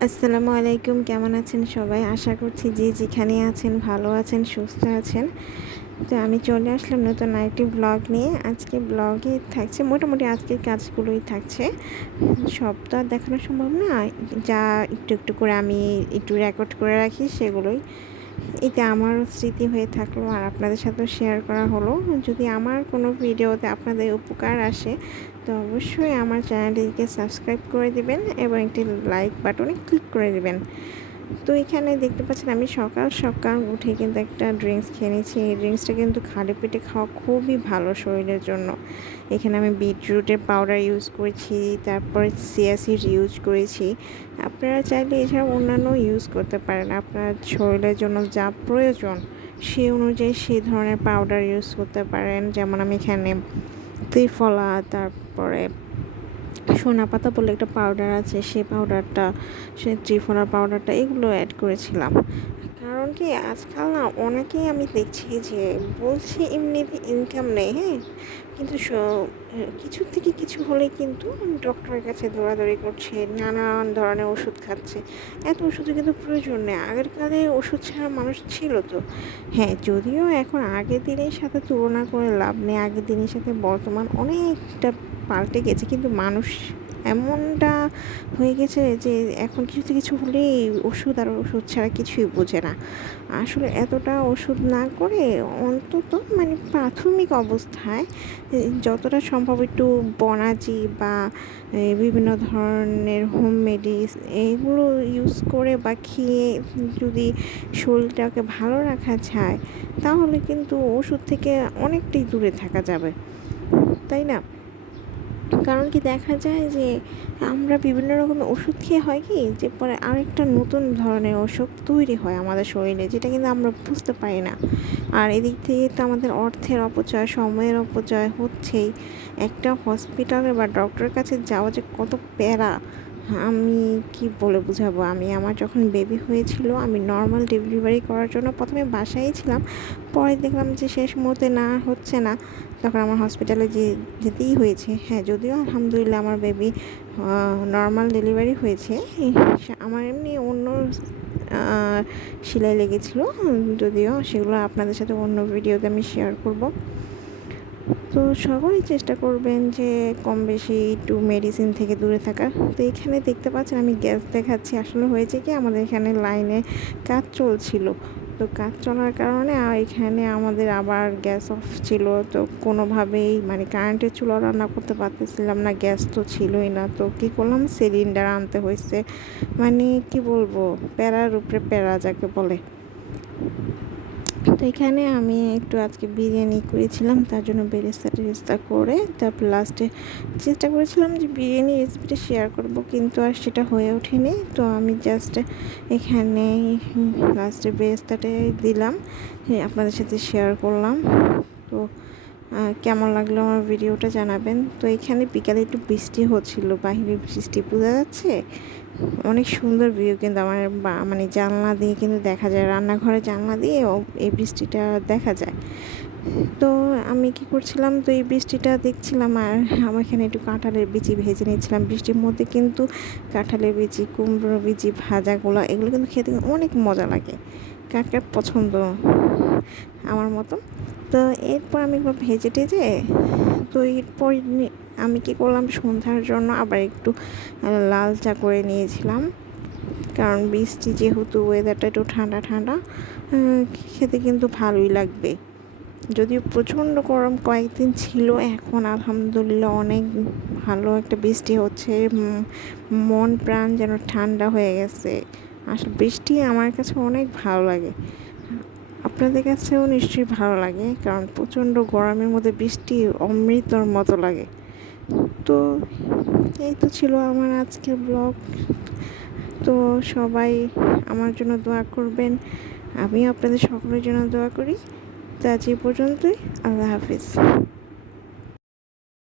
আসসালামু আলাইকুম। কেমন আছেন সবাই? আশা করছি যে যেখানে আছেন ভালো আছেন, সুস্থ আছেন। তো আমি চলে আসলাম নতুন আরেকটি ব্লগ নিয়ে। আজকে ব্লগে থাকছে মোটামুটি আজকের কাজগুলোই থাকছে। সব তো আর দেখানো সম্ভব না। যা একটু, একটু করে আমি একটু রেকর্ড করে রাখি সেগুলোই। এতে আমারও স্মৃতি হয়ে থাকলো আর আপনাদের সাথেও শেয়ার করা হলো। যদি আমার কোনো ভিডিওতে আপনাদের উপকার আসে তো অবশ্যই আমার চ্যানেলটিকে সাবস্ক্রাইব করে দিবেন এবং একটি লাইক বাটনে ক্লিক করে দিবেন। তো এখানে দেখতে পাচ্ছেন আমি সকাল সকাল উঠে কিন্তু একটা ড্রিঙ্কস খেয়ে নিয়েছি। এই ড্রিঙ্কসটা কিন্তু খালি পেটে খাওয়া খুবই ভালো শরীরের জন্য। এখানে আমি বিটরুটের পাউডার ইউজ করেছি, তারপরে চিয়া সিড ইউজ করেছি। আপনারা চাইলে এছাড়াও অন্যান্য ইউজ করতে পারেন। আপনার শরীরের জন্য যা প্রয়োজন সেই অনুযায়ী সেই ধরনের পাউডার ইউজ করতে পারেন। যেমন আমি এখানে ত্রিফলা, তারপরে সোনা পাতা বলে একটা পাউডার আছে, সেই পাউডারটা, সে ত্রিফলার পাউডারটা এগুলো অ্যাড করেছিলাম। কারণ কি আজকাল না অনেকেই আমি দেখছি যে বলছে এমনিতে ইনকাম নেই, হ্যাঁ, কিন্তু কিছু থেকে কিছু হলে কিন্তু ডক্টরের কাছে দৌড়াদৌড়ি করছে, নানান ধরনের ওষুধ খাচ্ছে। এত ওষুধের কিন্তু প্রয়োজন নেই। আগের কালে ওষুধ ছাড়া মানুষ ছিল তো, হ্যাঁ, যদিও এখন আগের দিনের সাথে তুলনা করে লাভ নেই। আগের দিনের সাথে বর্তমান অনেকটা পাল্টে গেছে, কিন্তু মানুষ এমনটা হয়ে গেছে যে এখন কিছু থেকে কিছু হলেই ওষুধ আর ওষুধ ছাড়া কিছুই বোঝে না। আসলে এতটা ওষুধ না করে অন্তত মানে প্রাথমিক অবস্থায় যতটা সম্ভব একটু বনাজি বা বিভিন্ন ধরনের হোম মেডিস এগুলো ইউজ করে বা খেয়ে যদি শরীরটাকে ভালো রাখা যায় তাহলে কিন্তু ওষুধ থেকে অনেকটাই দূরে থাকা যাবে, তাই না? কারণ কি দেখা যায় যে আমরা বিভিন্ন রকমের ওষুধ খেয়ে হয় কি যে পরে আরেকটা নতুন ধরনের অসুখ তৈরি হয় আমাদের শরীরে, যেটা কিন্তু আমরা বুঝতে পারি না। আর এদিক থেকে তো আমাদের অর্থের অপচয়, সময়ের অপচয় হচ্ছেই। একটা হসপিটালে বা ডক্টরের কাছে যাওয়া যে কত প্যারা, আমি কি বলে বুঝাবো। আমার যখন বেবি হয়েছিল আমি নর্মাল ডেলিভারি করার জন্য প্রথমে বাসায় ছিলাম। পরে দেখলাম যে শেষ মুহূর্তে না হচ্ছে না, তখন আমার হসপিটালে যেতেই হয়েছে। হ্যাঁ, যদিও আলহামদুলিল্লাহ আমার বেবি নর্মাল ডেলিভারি হয়েছে। আমার এমনি অন্য সেলাই লেগেছিলো, যদিও সেগুলো আপনাদের সাথে অন্য ভিডিওতে আমি শেয়ার করব। তো সবাই চেষ্টা করবেন যে কম বেশি একটু মেডিসিন থেকে দূরে থাকার। তো এখানে দেখতে পাচ্ছেন আমি গ্যাস দেখাচ্ছি। আসলে হয়েছে কি আমাদের এখানে লাইনে কাজ চলছিল, তো কাজ চলার কারণে এখানে আমাদের আবার গ্যাস অফ ছিল। তো কোনোভাবেই মানে কারেন্টের চুলা রান্না করতে পারতেছিলাম না, গ্যাস তো ছিলই না। তো কী করলাম, সিলিন্ডার আনতে হয়েছে। মানে কি বলবো, প্যারার উপরে প্যারা যাকে বলে। তো এখানে আমি একটু আজকে বিরিয়ানি করেছিলাম, তার জন্য বেরেস্তা টেরেস্তা করে তারপর লাস্টে চেষ্টা করেছিলাম যে বিরিয়ানি রেসিপিটা শেয়ার করব, কিন্তু আর সেটা হয়ে ওঠেনি। তো আমি জাস্ট এখানে লাস্টে বেরেস্তাটাই দিলাম, আপনাদের সাথে শেয়ার করলাম। তো কেমন লাগলো আমার ভিডিওটা জানাবেন। তো এখানে বিকালে একটু বৃষ্টি হচ্ছিল, বাহিরে বৃষ্টি বোঝা যাচ্ছে। অনেক সুন্দর ভিউ কিন্তু আমার মানে জানলা দিয়ে কিন্তু দেখা যায়, রান্নাঘরে জানলা দিয়ে এই বৃষ্টিটা দেখা যায়। তো আমি কি করছিলাম, তো এই বৃষ্টিটা দেখছিলাম আর আমার এখানে একটু কাঁঠালের বিচি ভেজে নিচ্ছিলাম। বৃষ্টির মধ্যে কিন্তু কাঁঠালের বিচি, কুমড়োর বিচি ভাজাগুলো এগুলো কিন্তু খেতে অনেক মজা লাগে। কার কার পছন্দ আমার মতো। তো এরপর আমি এগুলো ভেজে টেজে, তো এরপর আমি কী করলাম, সন্ধ্যার জন্য আবার একটু লাল চা করে নিয়েছিলাম। কারণ বৃষ্টি যেহেতু, ওয়েদারটা একটু ঠান্ডা ঠান্ডা, খেতে কিন্তু ভালোই লাগবে। যদিও প্রচণ্ড গরম কয়েকদিন ছিল, এখন আলহামদুলিল্লাহ অনেক ভালো একটা বৃষ্টি হচ্ছে। মন প্রাণ যেন ঠান্ডা হয়ে গেছে। আসলে বৃষ্টি আমার কাছে অনেক ভালো লাগে, আপনাদের কাছেও নিশ্চয়ই ভালো লাগে, কারণ প্রচণ্ড গরমের মধ্যে বৃষ্টি অমৃতর মতো লাগে। তো এই তো ছিল আমার আজকের ব্লগ। তো সবাই আমার জন্য দোয়া করবেন, আমিও আপনাদের সকলের জন্য দোয়া করি। তো আজ এই পর্যন্তই, আল্লাহ হাফিজ।